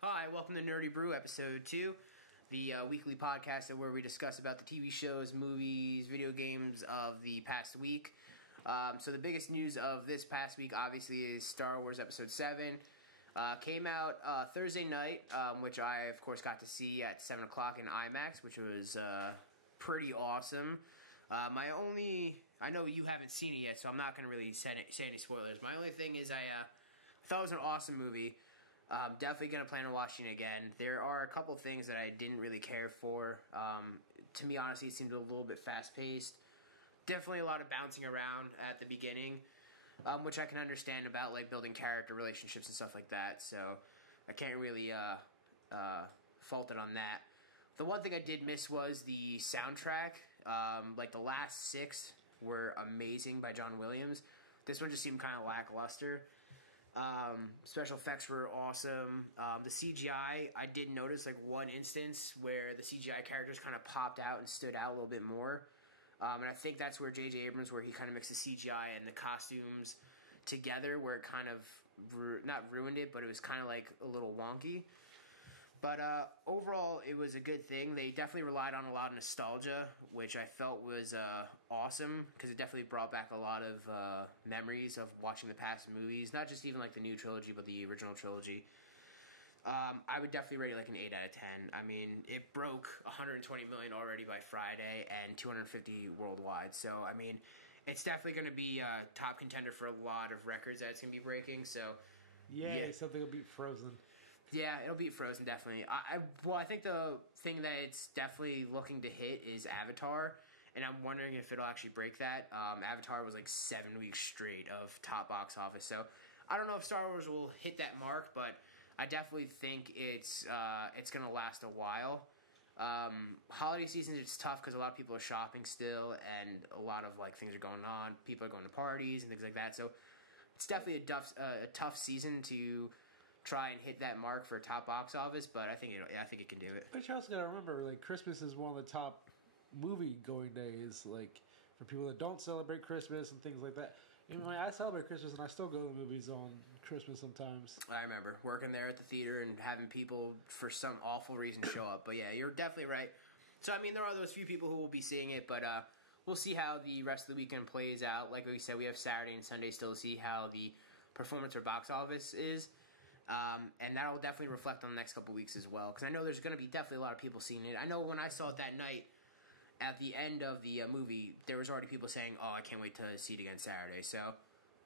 Hi, welcome to Nerdy Brew, episode 2, the weekly podcast where we discuss about the TV shows, movies, video games of the past week. So the biggest news of this past week, obviously, is Star Wars Episode 7. Came out Thursday night, which I, of course, got to see at 7 o'clock in IMAX, which was pretty awesome. I know you haven't seen it yet, so I'm not going to really say any spoilers. My only thing is I thought it was an awesome movie. Definitely going to plan on watching it again. There are a couple things that I didn't really care for. To me, honestly, it seemed a little bit fast-paced. Definitely a lot of bouncing around at the beginning, which I can understand about like building character relationships and stuff like that. So I can't really fault it on that. The one thing I did miss was the soundtrack. Like the last 6 were amazing by John Williams. This one just seemed kind of lackluster. Special effects were awesome. The CGI, I did notice like one instance where the CGI characters kind of popped out and stood out a little bit more. And I think that's where J.J. Abrams, where he kind of mixed the CGI and the costumes together, where it kind of, not ruined it, but it was kind of like a little wonky. But overall, it was a good thing. They definitely relied on a lot of nostalgia, which I felt was awesome, because it definitely brought back a lot of memories of watching the past movies, not just even like the new trilogy, but the original trilogy. I would definitely rate it like an 8 out of 10. I mean, it broke 120 million already by Friday and 250 worldwide. So, I mean, it's definitely going to be a top contender for a lot of records that it's going to be breaking. So, yeah, something will beat Frozen. Yeah, it'll beat Frozen, definitely. I think the thing that it's definitely looking to hit is Avatar, and I'm wondering if it'll actually break that. Avatar was like 7 weeks straight of top box office, so I don't know if Star Wars will hit that mark, but I definitely think it's going to last a while. Holiday season, it's tough because a lot of people are shopping still, and a lot of like things are going on. People are going to parties and things like that, so it's definitely a tough season to try and hit that mark for a top box office, but I think it can do it. But you also got to remember, like, Christmas is one of the top movie-going days, like, for people that don't celebrate Christmas and things like that. I mean, I celebrate Christmas, and I still go to the movies on Christmas sometimes. I remember working there at the theater and having people, for some awful reason, show up. But yeah, you're definitely right. So, I mean, there are those few people who will be seeing it, but we'll see how the rest of the weekend plays out. Like we said, we have Saturday and Sunday still to see how the performance or box office is. And that'll definitely reflect on the next couple weeks as well, because I know there's going to be definitely a lot of people seeing it. I know when I saw it that night, at the end of the movie, there was already people saying, oh, I can't wait to see it again Saturday. So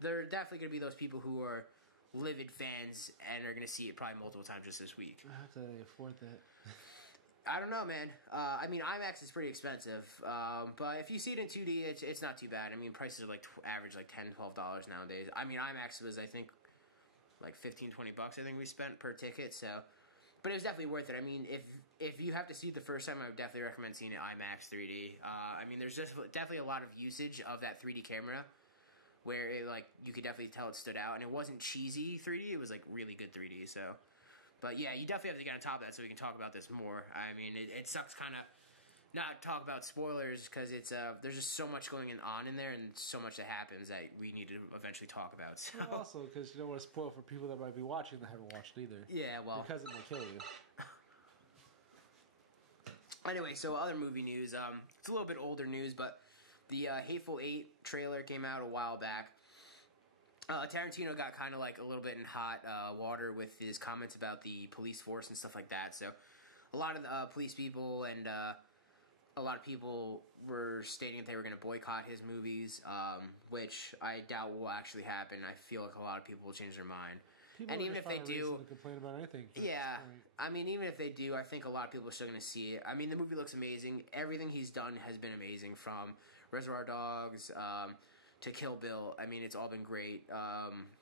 there are definitely going to be those people who are livid fans and are going to see it probably multiple times just this week. I have to afford that. I don't know, man. I mean, IMAX is pretty expensive, but if you see it in 2D, it's not too bad. I mean, prices are like average like $10, $12 nowadays. I mean, IMAX was, I think, like $15-$20 I think we spent per ticket, so but it was definitely worth it. I mean, if you have to see it the first time, I would definitely recommend seeing it IMAX 3D. I mean, there's just definitely a lot of usage of that 3D camera where it, like, you could definitely tell it stood out, and it wasn't cheesy 3D, it was like really good 3D. So but yeah, you definitely have to get on top of that so we can talk about this more. I mean, it sucks kind of not talk about spoilers, because it's there's just so much going on in there and so much that happens that we need to eventually talk about. So. Well, also, because you don't want to spoil for people that might be watching that haven't watched either. Yeah, well, because it may kill you. Anyway, so other movie news. It's a little bit older news, but the Hateful Eight trailer came out a while back. Tarantino got kind of like a little bit in hot water with his comments about the police force and stuff like that. So a lot of the police people and a lot of people were stating that they were going to boycott his movies, which I doubt will actually happen. I feel like a lot of people will change their mind. People and even if they do, to complain about anything. Yeah, I mean, even if they do, I think a lot of people are still going to see it. I mean, the movie looks amazing. Everything he's done has been amazing, from Reservoir Dogs to Kill Bill. I mean, it's all been great.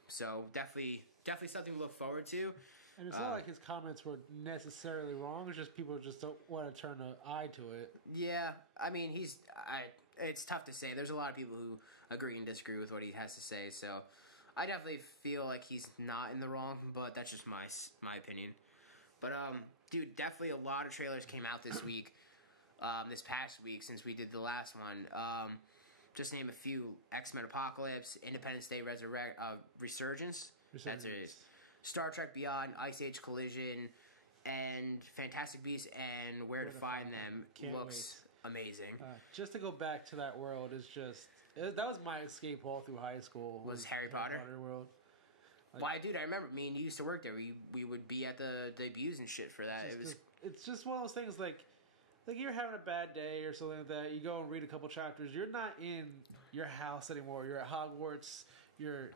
So definitely something to look forward to. And it's not like his comments were necessarily wrong. It's just people just don't want to turn an eye to it. Yeah, I mean, it's tough to say. There's a lot of people who agree and disagree with what he has to say. So I definitely feel like he's not in the wrong, but that's just my opinion. But dude, definitely a lot of trailers came out this week, this past week since we did the last one. Just name a few: X-Men Apocalypse, Independence Day Resurgence. That's it. Star Trek Beyond, Ice Age Collision, and Fantastic Beasts and Where to Find Them looks amazing. Just to go back to that world is just... that was my escape all through high school. Was Harry Potter world. Like, well, dude, I remember me and you used to work there. We would be at the debuts and shit for that. It's just one of those things like you're having a bad day or something like that. You go and read a couple chapters. You're not in your house anymore. You're at Hogwarts. You're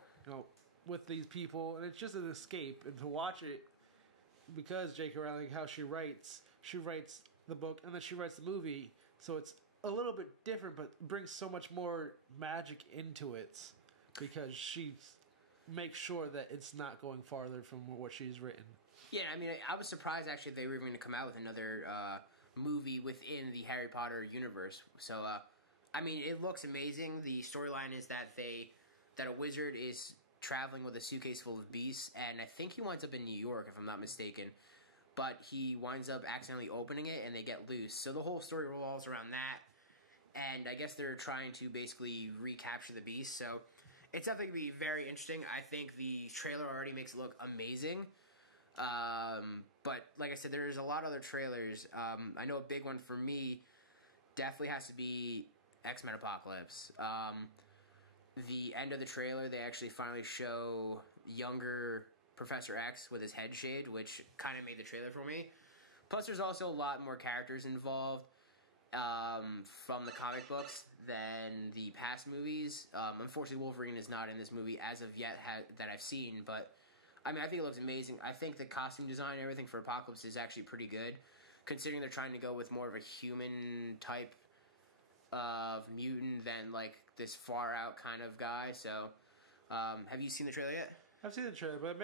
with these people, and it's just an escape. And to watch it, because J.K. Rowling, how she writes the book and then she writes the movie, so it's a little bit different, but brings so much more magic into it because she makes sure that it's not going farther from what she's written. Yeah, I mean, I was surprised actually they were going to come out with another movie within the Harry Potter universe. So, I mean, it looks amazing. The storyline is that a wizard is traveling with a suitcase full of beasts, and I think he winds up in New York, if I'm not mistaken. But he winds up accidentally opening it, and they get loose. So the whole story revolves around that, and I guess they're trying to basically recapture the beast. So it's definitely going to be very interesting. I think the trailer already makes it look amazing. But like I said, there's a lot of other trailers. I know a big one for me definitely has to be X-Men Apocalypse. The end of the trailer, they actually finally show younger Professor X with his head shaved, which kind of made the trailer for me. Plus, there's also a lot more characters involved from the comic books than the past movies. Unfortunately, Wolverine is not in this movie as of yet that I've seen, but I mean, I think it looks amazing. I think the costume design and everything for Apocalypse is actually pretty good, considering they're trying to go with more of a human type of mutant than like this far out kind of guy. So, have you seen the trailer yet? I've seen the trailer, but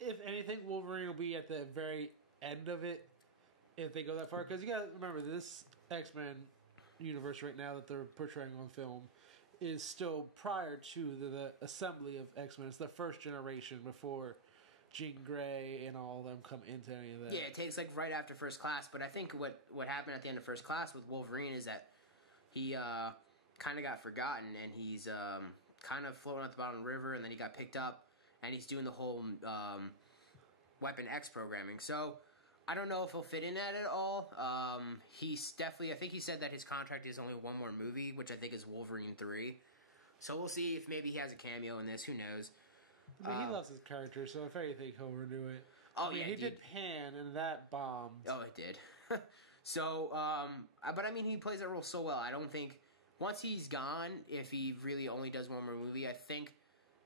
if anything, Wolverine will be at the very end of it if they go that far. Because you got to remember, this X-Men universe right now that they're portraying on film is still prior to the assembly of X-Men. It's the first generation before Jean Grey and all of them come into any of that. Yeah, it takes like right after First Class. But I think what happened at the end of First Class with Wolverine is that he kind of got forgotten, and he's kind of floating at the bottom of the river, and then he got picked up, and he's doing the whole Weapon X programming. So I don't know if he'll fit in at it all. He's definitely, I think he said that his contract is only one more movie, which I think is Wolverine 3. So we'll see if maybe he has a cameo in this. Who knows? I mean, he loves his character, so if anything, he'll renew it. Oh, I mean, yeah, he did Pan, and that bombed. Oh, it did. So, but I mean, he plays that role so well. I don't think, once he's gone, if he really only does one more movie, I think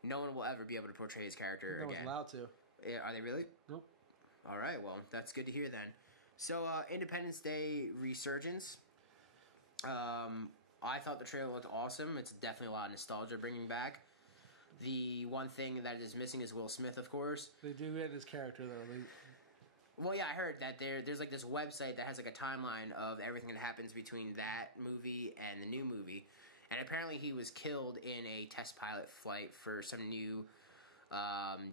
no one will ever be able to portray his character again. No one's allowed to. Are they really? Nope. All right, well, that's good to hear then. So, Independence Day Resurgence. I thought the trailer looked awesome. It's definitely a lot of nostalgia bringing back. The one thing that is missing is Will Smith, of course. They do get his character, though. Well, yeah, I heard that there's like this website that has like a timeline of everything that happens between that movie and the new movie. And apparently he was killed in a test pilot flight for some new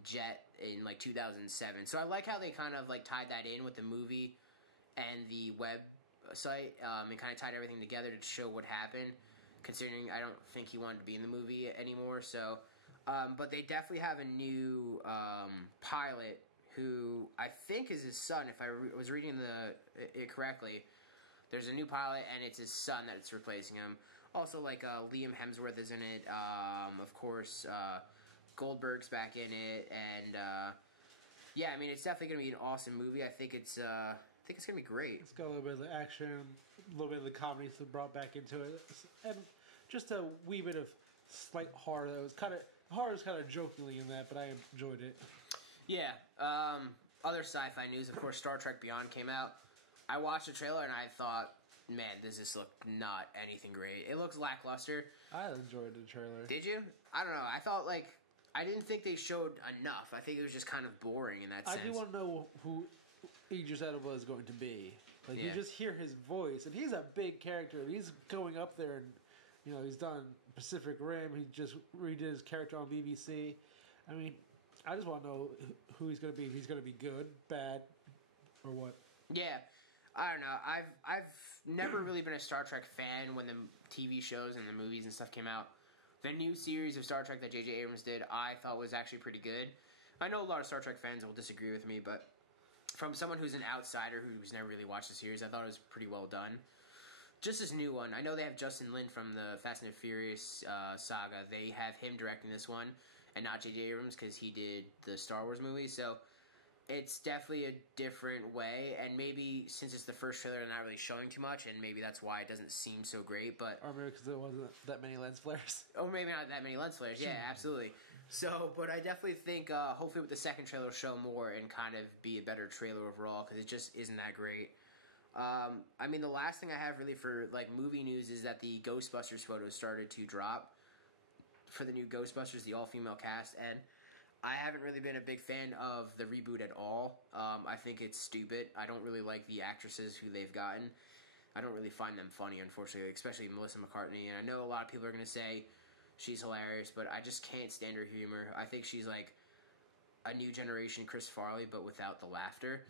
jet in like 2007. So I like how they kind of like tied that in with the movie and the website and kind of tied everything together to show what happened, considering I don't think he wanted to be in the movie anymore. So, but they definitely have a new pilot who I think is his son, if I was reading it correctly. There's a new pilot, and it's his son that's replacing him. Also, like, Liam Hemsworth is in it. Of course, Goldberg's back in it. And, yeah, I mean, it's definitely going to be an awesome movie. I think it's going to be great. It's got a little bit of the action, a little bit of the comedy brought back into it. And just a wee bit of slight horror. That was horror was kind of jokingly in that, but I enjoyed it. Yeah. Other sci-fi news, of course, Star Trek Beyond came out. I watched the trailer and I thought, man, does this look not anything great? It looks lackluster. I enjoyed the trailer. Did you? I don't know. I thought, like, I didn't think they showed enough. I think it was just kind of boring in that sense. I do want to know who Idris Elba is going to be. Like, you just hear his voice, and he's a big character. He's going up there, and, you know, he's done Pacific Rim. He just redid his character on BBC. I mean, I just want to know who he's going to be. If he's going to be good, bad, or what. Yeah, I don't know. I've never really been a Star Trek fan when the TV shows and the movies and stuff came out. The new series of Star Trek that J.J. Abrams did, I thought was actually pretty good. I know a lot of Star Trek fans will disagree with me, but from someone who's an outsider who's never really watched the series, I thought it was pretty well done. Just this new one, I know they have Justin Lin from the Fast and the Furious saga. They have him directing this one, and not J.J. Abrams because he did the Star Wars movie. So it's definitely a different way, and maybe since it's the first trailer, they're not really showing too much, and maybe that's why it doesn't seem so great. But or maybe because there wasn't that many lens flares. Or maybe not that many lens flares. Yeah, absolutely. So, but I definitely think hopefully with the second trailer will show more and kind of be a better trailer overall because it just isn't that great. I mean, the last thing I have really for like movie news is that the Ghostbusters photos started to drop for the new Ghostbusters, the all-female cast, and I haven't really been a big fan of the reboot at all. I think it's stupid. I don't really like the actresses who they've gotten. I don't really find them funny, unfortunately, especially Melissa McCarthy. And I know a lot of people are going to say she's hilarious, but I just can't stand her humor. I think she's like a new generation Chris Farley, but without the laughter.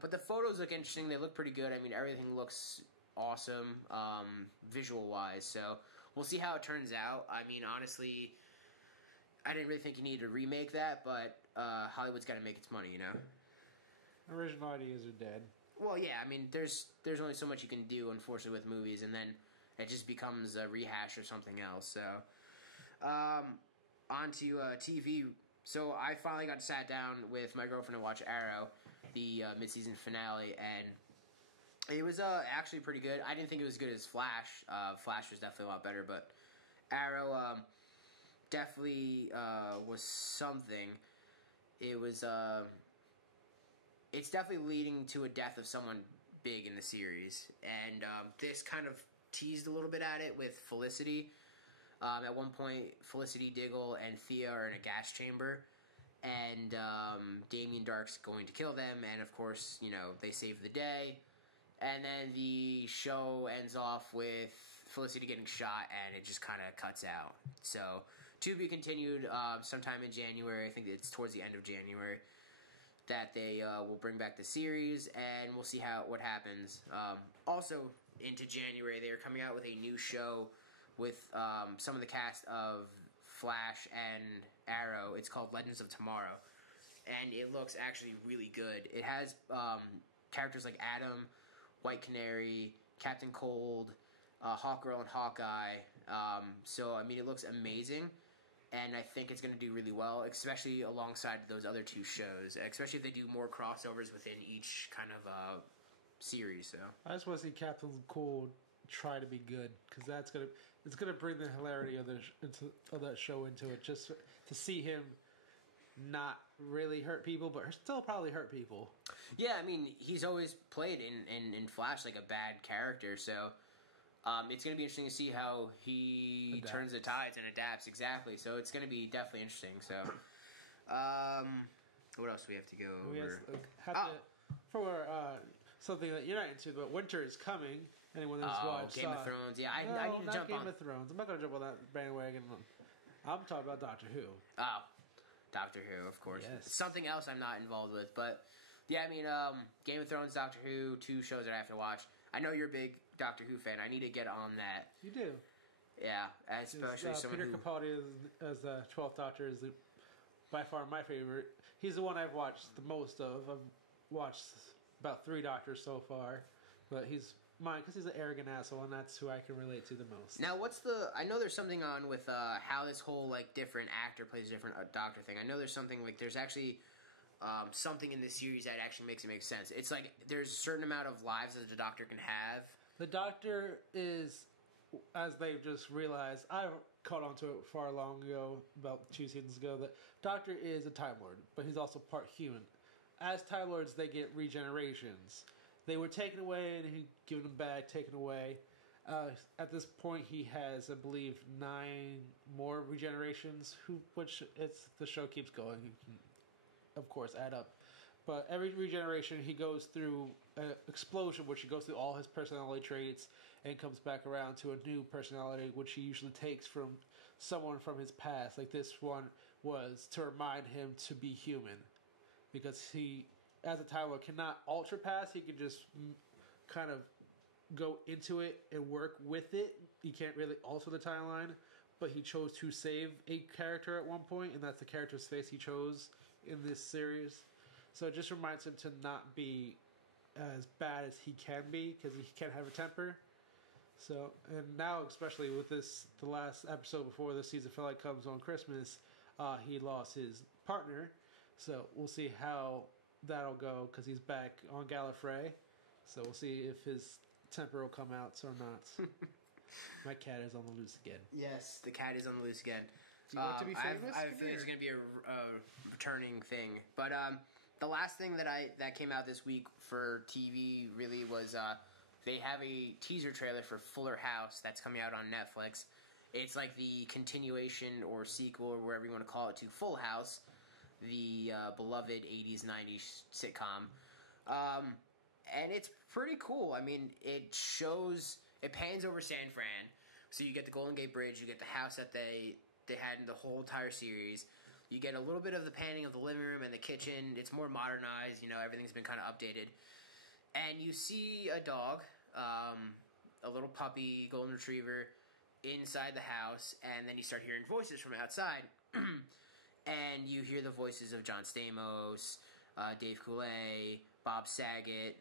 But the photos look interesting. They look pretty good. I mean, everything looks awesome visual-wise. So we'll see how it turns out. I mean, honestly, I didn't really think you needed to remake that, but Hollywood's got to make its money, you know? Original ideas are dead. Well, yeah, I mean, there's only so much you can do, unfortunately, with movies, and then it just becomes a rehash or something else. So, on to TV. So I finally got sat down with my girlfriend to watch Arrow, the mid-season finale, and it was actually pretty good. I didn't think it was as good as Flash. Flash was definitely a lot better, but Arrow definitely was something. It was it's definitely leading to a death of someone big in the series, and this kind of teased a little bit at it with Felicity. At one point, Felicity, Diggle, and Thea are in a gas chamber, and Damien Dark's going to kill them, and of course, you know, they save the day, and then the show ends off with Felicity getting shot, and it just kind of cuts out. So, to be continued sometime in January. I think it's towards the end of January that they will bring back the series, and we'll see what happens. Also, into January, they are coming out with a new show with some of the cast of Flash and Arrow. It's called Legends of Tomorrow, and it looks actually really good. It has characters like Adam, White Canary, Captain Cold, Hawkgirl, and Hawkeye. So, I mean, it looks amazing. And I think it's going to do really well, especially alongside those other two shows. Especially if they do more crossovers within each kind of series. So I just want to see Captain Cold try to be good, because it's gonna bring the hilarity of that show into it. Just to see him not really hurt people, but still probably hurt people. Yeah, I mean, he's always played in Flash like a bad character, so. It's going to be interesting to see how he turns the tides and adapts, exactly. So it's going to be definitely interesting. So, what else do we have to go over? For something that you're not into, but winter is coming. Anyone that's watched Game of Thrones. Yeah, I need to jump on. Game of Thrones. I'm not going to jump on that bandwagon. I'm talking about Doctor Who. Oh, Doctor Who, of course. Yes. Something else I'm not involved with, but yeah, I mean, Game of Thrones, Doctor Who, two shows that I have to watch. I know you're a big Doctor Who fan. I need to get on that. You do. Yeah, especially someone Peter Capaldi as the 12th Doctor is by far my favorite. He's the one I've watched the most of. I've watched about 3 Doctors so far, but he's mine because he's an arrogant asshole, and that's who I can relate to the most. Now, I know there's something on with how this whole like different actor plays a different Doctor thing. I know there's something like there's actually. Something in this series that actually makes it make sense. It's like there's a certain amount of lives that the Doctor can have. The Doctor is, as they've just realized, I caught on to it far long ago, about 2 seasons ago, that Doctor is a Time Lord, but he's also part human. As Time Lords, they get regenerations. They were taken away, and he given them back, taken away. At this point, he has, I believe, 9 more regenerations, which the show keeps going. Of course, add up. But every regeneration, he goes through an explosion, which he goes through all his personality traits and comes back around to a new personality, which he usually takes from someone from his past. Like this one was to remind him to be human. Because he, as a Time Lord, cannot alter past. He can just kind of go into it and work with it. He can't really alter the timeline. but he chose to save a character at one point, and that's the character's face he chose in this series. So it just reminds him to not be as bad as he can be, because he can have a temper. So, and now, especially with this, the last episode before the season finale comes on Christmas, he lost his partner. So we'll see how that'll go, because he's back on Gallifrey. So we'll see if his temper will come out or not. My cat is on the loose again. Yes, the cat is on the loose again. Do you want to be famous? I have a feeling it's going to be a returning thing. But the last thing that came out this week for TV really was they have a teaser trailer for Fuller House that's coming out on Netflix. It's like the continuation or sequel or whatever you want to call it to Full House, the beloved 80s, 90s sitcom. And it's pretty cool. I mean, it pans over San Fran. So you get the Golden Gate Bridge, you get the house that they had in the whole entire series. You get a little bit of the panning of the living room and the kitchen. It's more modernized, everything's been kind of updated. And you see a dog, a little puppy, golden retriever, inside the house, and then you start hearing voices from outside. And you hear the voices of John Stamos, Dave Coulier, Bob Saget,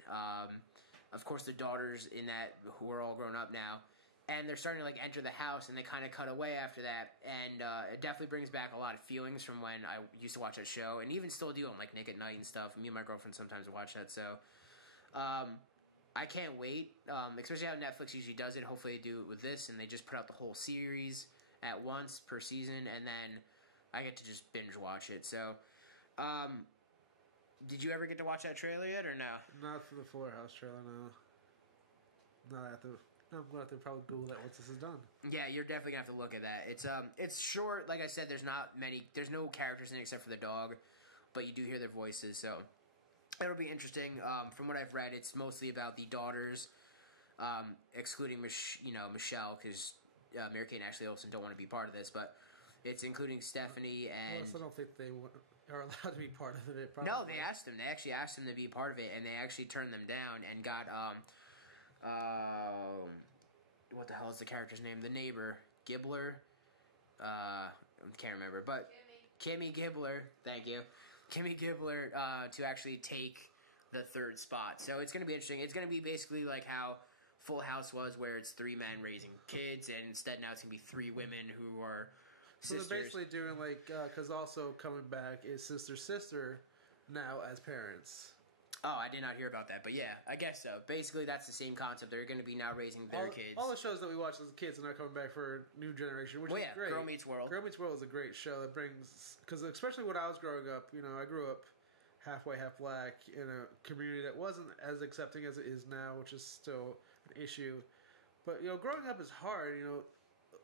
of course the daughters in that, who are all grown up now. And they're starting to enter the house, and they kind of cut away after that. And it definitely brings back a lot of feelings from when I used to watch that show, and even still do on Nick at Night and stuff. Me and my girlfriend sometimes watch that. So I can't wait, especially how Netflix usually does it. Hopefully they do it with this, and they just put out the whole series at once per season, and then I get to just binge watch it. So did you ever get to watch that trailer yet, or no? Not for the Fuller House trailer, no. Not at the... I'm going to have to probably Google that once this is done. Yeah, you're definitely going to have to look at that. It's short. Like I said, there's no characters in it except for the dog, but you do hear their voices, so it'll be interesting. From what I've read, it's mostly about the daughters, excluding Michelle, because Mary Kate and Ashley Olsen don't want to be part of this, but it's including Stephanie and... Well, I don't think they are allowed to be part of it. Probably. No, they asked them. They actually asked them to be part of it, and they actually turned them down and got... what the hell is the character's name? The neighbor, Gibbler. I can't remember, but Kimmy Gibbler. Thank you, Kimmy Gibbler, to actually take the third spot. So it's going to be interesting. It's going to be basically like how Full House was, where it's 3 men raising kids, and instead now it's going to be 3 women who are sisters. So they're basically doing because also coming back is sister now as parents. Oh, I did not hear about that, but yeah, I guess so. Basically, that's the same concept. They're going to be now raising their kids. All the shows that we watched as kids are now coming back for a new generation, which is great. Girl Meets World. Girl Meets World is a great show that brings... Because especially when I was growing up, I grew up half white, half black in a community that wasn't as accepting as it is now, which is still an issue. But, growing up is hard,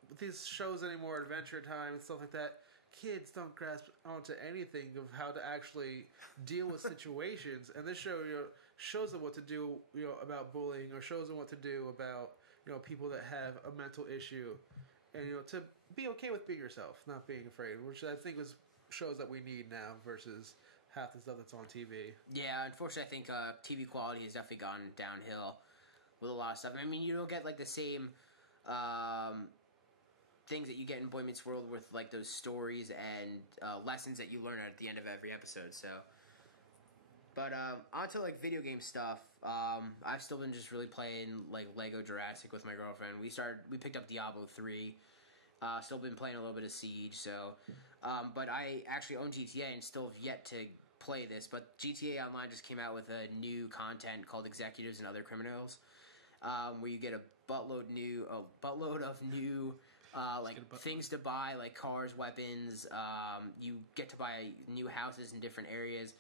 with these shows anymore, Adventure Time and stuff like that. Kids don't grasp onto anything of how to actually deal with situations, and this show shows them what to do about bullying, or shows them what to do about people that have a mental issue, and to be okay with being yourself, not being afraid, which I think shows that we need now versus half the stuff that's on TV. Yeah, unfortunately, I think TV quality has definitely gone downhill with a lot of stuff. I mean, you don't get the same things that you get in Boy Meets World with those stories and lessons that you learn at the end of every episode. So, but onto video game stuff. I've still been just really playing Lego Jurassic with my girlfriend. We picked up Diablo 3. Still been playing a little bit of Siege. So, but I actually own GTA and still have yet to play this. But GTA Online just came out with a new content called Executives and Other Criminals, where you get a buttload of new. Things to buy, like cars, weapons. You get to buy new houses in different areas.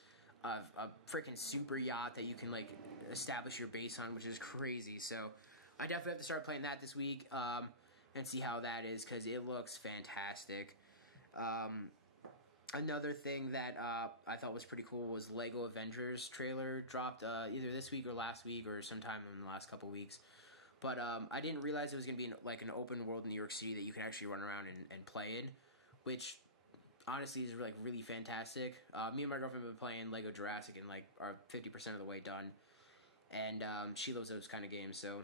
A freaking super yacht that you can establish your base on, which is crazy. So I definitely have to start playing that this week and see how that is, because it looks fantastic. Another thing that I thought was pretty cool was Lego Avengers trailer dropped either this week or last week or sometime in the last couple weeks. But I didn't realize it was going to be an open world in New York City that you can actually run around and play in, which honestly is really fantastic. Me and my girlfriend have been playing Lego Jurassic and are 50% of the way done, and she loves those kind of games. So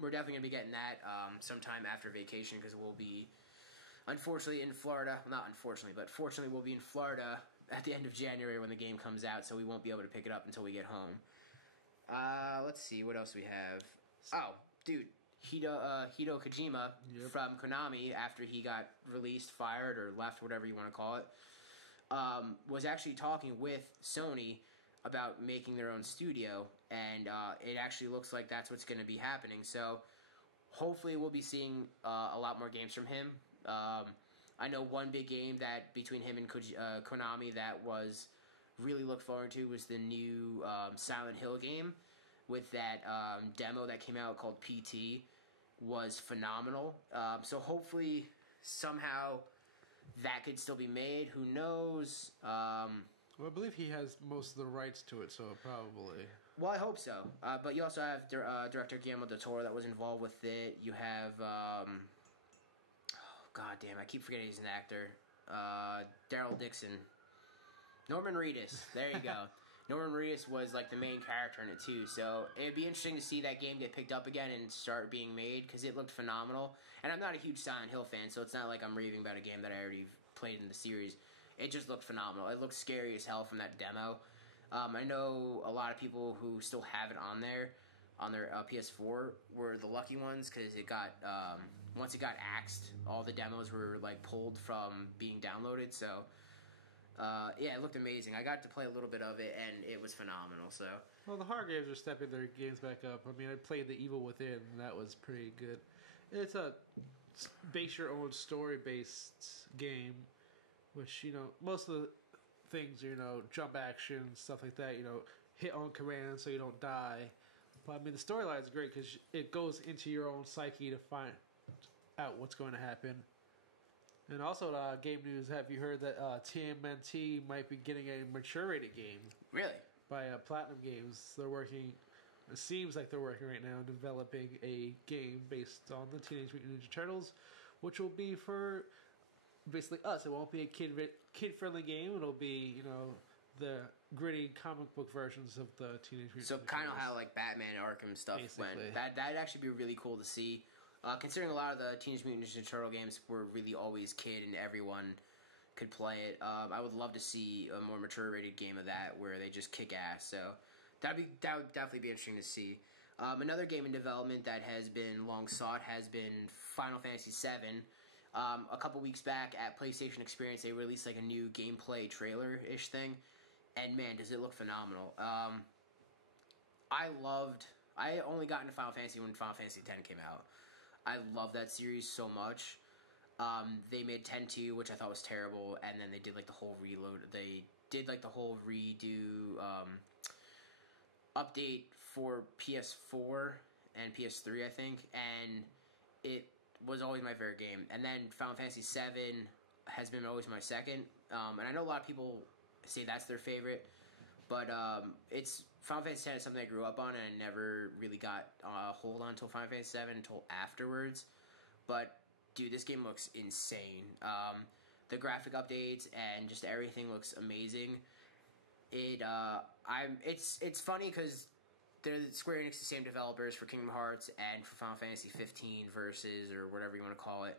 we're definitely going to be getting that sometime after vacation, because we'll be unfortunately in Florida. Not unfortunately, but fortunately we'll be in Florida at the end of January when the game comes out, so we won't be able to pick it up until we get home. Let's see, what else we have? Oh, dude, Hideo Kojima from Konami, after he got released, fired, or left, whatever you want to call it, was actually talking with Sony about making their own studio, and it actually looks like that's what's going to be happening. So hopefully we'll be seeing a lot more games from him. I know one big game that between him and Konami that was really looked forward to was the new Silent Hill game with that demo that came out called PT. Was phenomenal. So hopefully somehow that could still be made. Who knows? Well, I believe he has most of the rights to it, so probably. Well, I hope so. But you also have director Guillermo del Toro that was involved with it. You have, God damn, I keep forgetting he's an actor. Daryl Dixon. Norman Reedus. There you go. Norman Reedus was like the main character in it too, so it'd be interesting to see that game get picked up again and start being made because it looked phenomenal. And I'm not a huge Silent Hill fan, so it's not like I'm raving about a game that I already played in the series. It just looked phenomenal. It looked scary as hell from that demo. I know a lot of people who still have it on their PS4 were the lucky ones because it got once it got axed, all the demos were like pulled from being downloaded. So. Yeah, it looked amazing. I got to play a little bit of it, and it was phenomenal. So, well, the horror games are stepping their games back up. I mean, I played The Evil Within, and that was pretty good. It's a base your own story-based game, which, you know, most of the things, you know, jump action, stuff like that, you know, hit on command so you don't die. But, I mean, the storyline is great because it goes into your own psyche to find out what's going to happen. And also, game news, have you heard that TMNT might be getting a mature-rated game? Really? By Platinum Games. They're working, it seems like they're working right now, developing a game based on the Teenage Mutant Ninja Turtles, which will be for basically us. It won't be a kid-friendly game. It'll be, you know, the gritty comic book versions of the Teenage Mutant Ninja Turtles. So kind of how, like, Batman Arkham stuff went. That'd actually be really cool to see. Considering a lot of the Teenage Mutant Ninja Turtle games were really always kid and everyone could play it, I would love to see a more mature rated game of that where they just kick ass. So that would definitely be interesting to see. Another game in development that has been long sought has been Final Fantasy VII. A couple weeks back at PlayStation Experience, they released like a new gameplay trailer-ish thing, and man, does it look phenomenal. I only got into Final Fantasy when Final Fantasy X came out. I love that series so much. They made 10-2, which I thought was terrible, and then they did like the whole reload. They did like the whole redo update for PS4 and PS3, I think, and it was always my favorite game. And then Final Fantasy VII has been always my second, and I know a lot of people say that's their favorite, but it's Final Fantasy X is something I grew up on, and I never really got a hold on until Final Fantasy VII until afterwards. But dude, this game looks insane. The graphic updates and just everything looks amazing. It's funny because they're Square Enix, the same developers for Kingdom Hearts and for Final Fantasy 15 Versus or whatever you want to call it.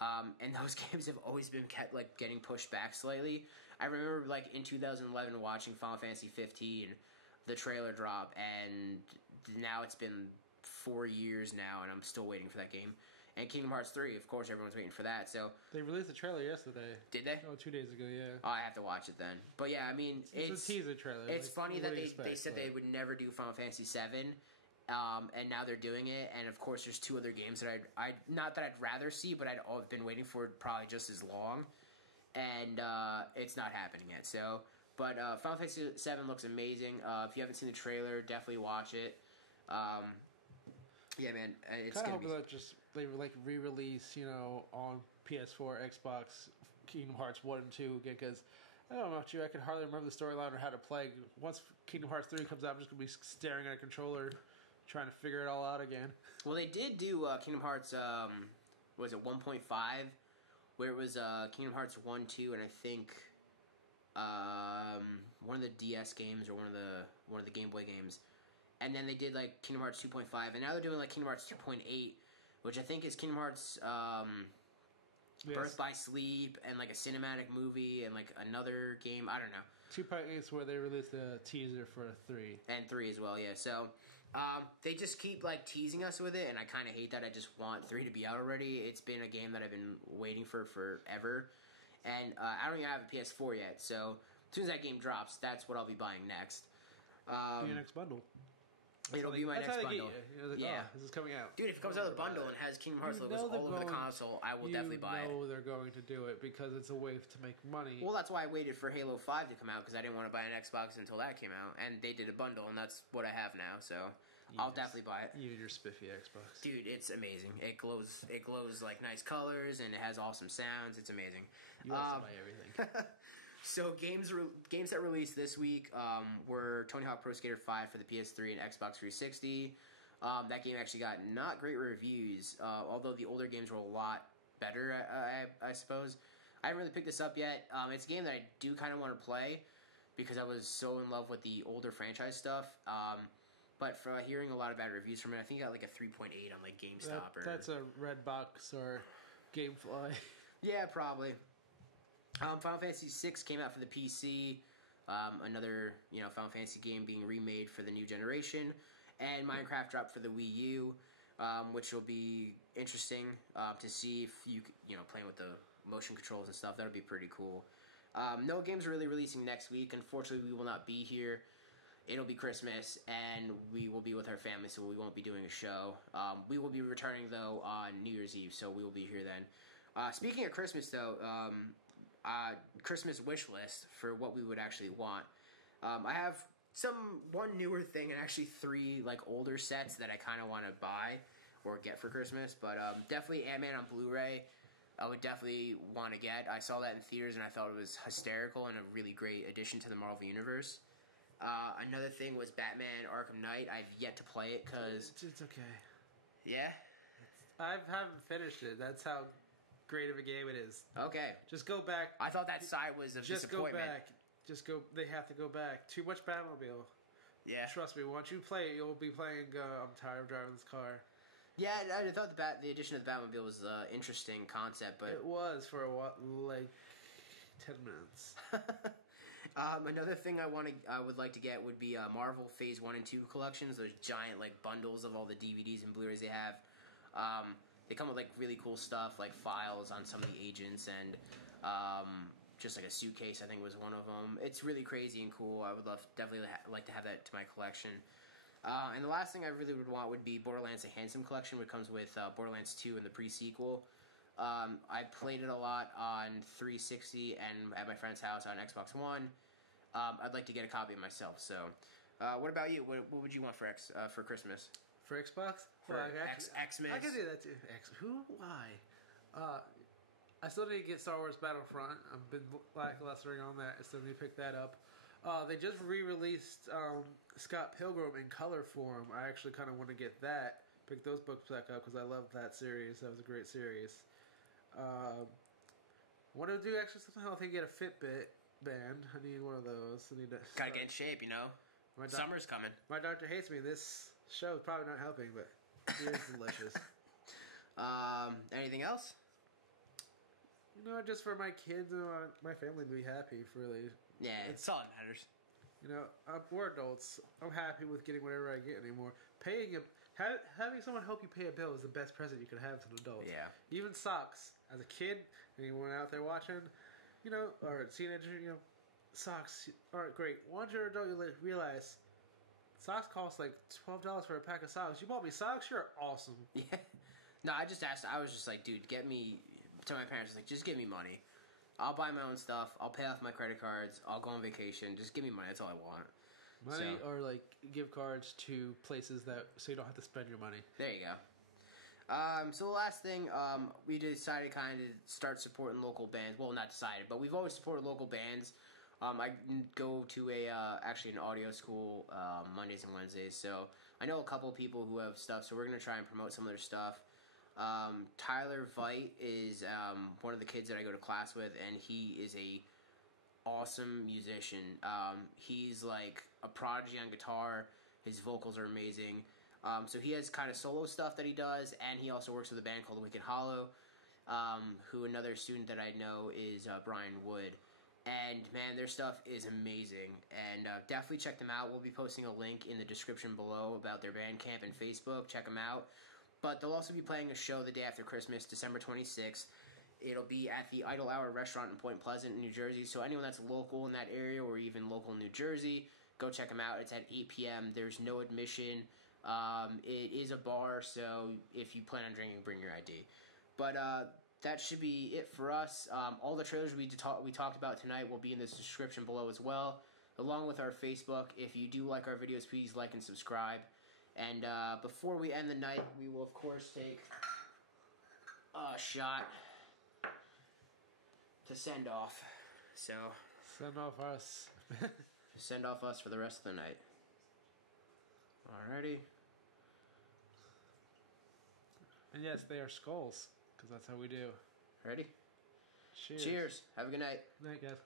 And those games have always been kept like getting pushed back slightly. I remember like in 2011 watching Final Fantasy 15, the trailer drop, and now it's been 4 years now, and I'm still waiting for that game. And Kingdom Hearts 3, of course, everyone's waiting for that. So they released the trailer yesterday. Did they? Oh, 2 days ago, yeah. Oh, I have to watch it then. But yeah, I mean, it's a teaser trailer. It's funny that they said they would never do Final Fantasy 7. And now they're doing it, and of course there's 2 other games that I'd not that I'd rather see, but I've been waiting for probably just as long, and it's not happening yet. So, but Final Fantasy 7 looks amazing. If you haven't seen the trailer, definitely watch it. Yeah, man, it's kind of gonna hope that just they like re-release, you know, on PS4, Xbox, Kingdom Hearts 1 and 2 again, because I don't know about you, I can hardly remember the storyline or how to play. Once Kingdom Hearts 3 comes out, I'm just gonna be staring at a controller, trying to figure it all out again. Well, they did do Kingdom Hearts, was it 1.5, where it was Kingdom Hearts 1, 2, and I think one of the DS games or one of the Game Boy games. And then they did like Kingdom Hearts 2.5, and now they're doing like Kingdom Hearts 2.8, which I think is Kingdom Hearts Yes. Birth by Sleep and like a cinematic movie and like another game. I don't know. 2.8 where they released a teaser for 3. And 3 as well, yeah. So they just keep like teasing us with it, and I kind of hate that. I just want 3 to be out already. It's been a game that I've been waiting for forever, and I don't even have a PS4 yet. So as soon as that game drops, that's what I'll be buying next. Your next bundle. It'll be my next bundle. Like, yeah, this is coming out. Dude, if it comes out of the bundle and has Kingdom Hearts logos all over the console, I will definitely buy it. You know they're going to do it because it's a way to make money. Well, that's why I waited for Halo 5 to come out, because I didn't want to buy an Xbox until that came out, and they did a bundle, and that's what I have now, so I'll definitely buy it. You and your spiffy Xbox. Dude, it's amazing. It glows like nice colors, and it has awesome sounds. It's amazing. You also buy everything. So games that released this week were Tony Hawk Pro Skater 5 for the PS3 and Xbox 360. That game actually got not great reviews, although the older games were a lot better, I suppose. I haven't really picked this up yet. It's a game that I do kind of want to play because I was so in love with the older franchise stuff. But for hearing a lot of bad reviews from it, I think it got like a 3.8 on like GameStop. That's a Redbox or GameFly. Yeah, probably. Final Fantasy VI came out for the PC. Another, Final Fantasy game being remade for the new generation. And Minecraft dropped for the Wii U, which will be interesting to see if playing with the motion controls and stuff. That'll be pretty cool. No games are really releasing next week. Unfortunately, we will not be here. It'll be Christmas, and we will be with our family, so we won't be doing a show. We will be returning, though, on New Year's Eve, so we will be here then. Speaking of Christmas, though, Christmas wish list for what we would actually want. I have one newer thing and actually 3 like older sets that I kind of want to buy or get for Christmas, but definitely Ant-Man on Blu-ray I would definitely want to get. I saw that in theaters and I thought it was hysterical and a really great addition to the Marvel Universe. Another thing was Batman Arkham Knight. I've yet to play it because... It's okay. Yeah? I haven't finished it. That's how great of a game it is. Okay. Just go back. I thought that side was a disappointment. Just go back. They have to go back. Too much Batmobile. Yeah. Trust me, once you play it, you'll be playing, I'm tired of driving this car. Yeah, I thought the addition of the Batmobile was an interesting concept, but... It was for like 10 minutes. Another thing I would like to get would be Marvel Phase 1 and 2 collections, those giant like bundles of all the DVDs and Blu-rays they have. They come with like really cool stuff, like files on some of the agents and just like a suitcase, I think was one of them. It's really crazy and cool. I would definitely like to have that to my collection. And the last thing I really would want would be Borderlands: A Handsome Collection, which comes with Borderlands 2 and the pre-sequel. I played it a lot on 360 and at my friend's house on Xbox One. I'd like to get a copy of myself. So, what about you? What would you want for Christmas? For Xbox? For Xmas? I can do that too. Who? Why? I still need to get Star Wars Battlefront. I've been lackluster on that. I still need to pick that up. They just re-released Scott Pilgrim in color form. I actually kind of want to get that. Pick those books back up because I love that series. That was a great series. Want to do actually something? I think get a Fitbit band. I need one of those. I need to gotta get in shape, Summer's coming. My doctor hates me. This show is probably not helping, but it is delicious. Anything else? Just for my kids and my family to be happy. Really. Yeah, it's all that matters. We're adults. I'm happy with getting whatever I get anymore. Having someone help you pay a bill is the best present you can have as an adult. Yeah. Even socks. As a kid, anyone out there watching, or a teenager, socks aren't great. Once you're an adult, you realize socks cost like $12 for a pack of socks. You bought me socks? You're awesome. Yeah. No, I just asked. I was just like, dude, get me. To my parents, like, just give me money. I'll buy my own stuff. I'll pay off my credit cards. I'll go on vacation. Just give me money. That's all I want. Money or like gift cards to places so you don't have to spend your money. There you go. So the last thing, we decided kind of start supporting local bands. Well, not decided, but we've always supported local bands. I go to actually an audio school Mondays and Wednesdays, so I know a couple of people who have stuff. So we're gonna try and promote some of their stuff. Tyler Veit is one of the kids that I go to class with, and he is a awesome musician. He's like a prodigy on guitar. His vocals are amazing. So he has kind of solo stuff that he does, and he also works with a band called Wicked Hallow. who another student that I know is Brian Wood. And, man, their stuff is amazing. And definitely check them out. We'll be posting a link in the description below about their Bandcamp and Facebook. Check them out. But they'll also be playing a show the day after Christmas, December 26th. It'll be at the Idle Hour Restaurant in Point Pleasant, New Jersey. So anyone that's local in that area or even local New Jersey, go check them out. It's at 8 p.m. There's no admission. It is a bar, so if you plan on drinking, bring your ID. But that should be it for us. All the trailers we talked about tonight will be in the description below as well, along with our Facebook. If you do like our videos, please like and subscribe. And before we end the night, we will, of course, take a shot to send off. So send off us. Send off us for the rest of the night. Alrighty. And yes, they are skulls, because that's how we do. Ready? Cheers. Cheers. Have a good night. Night, guys.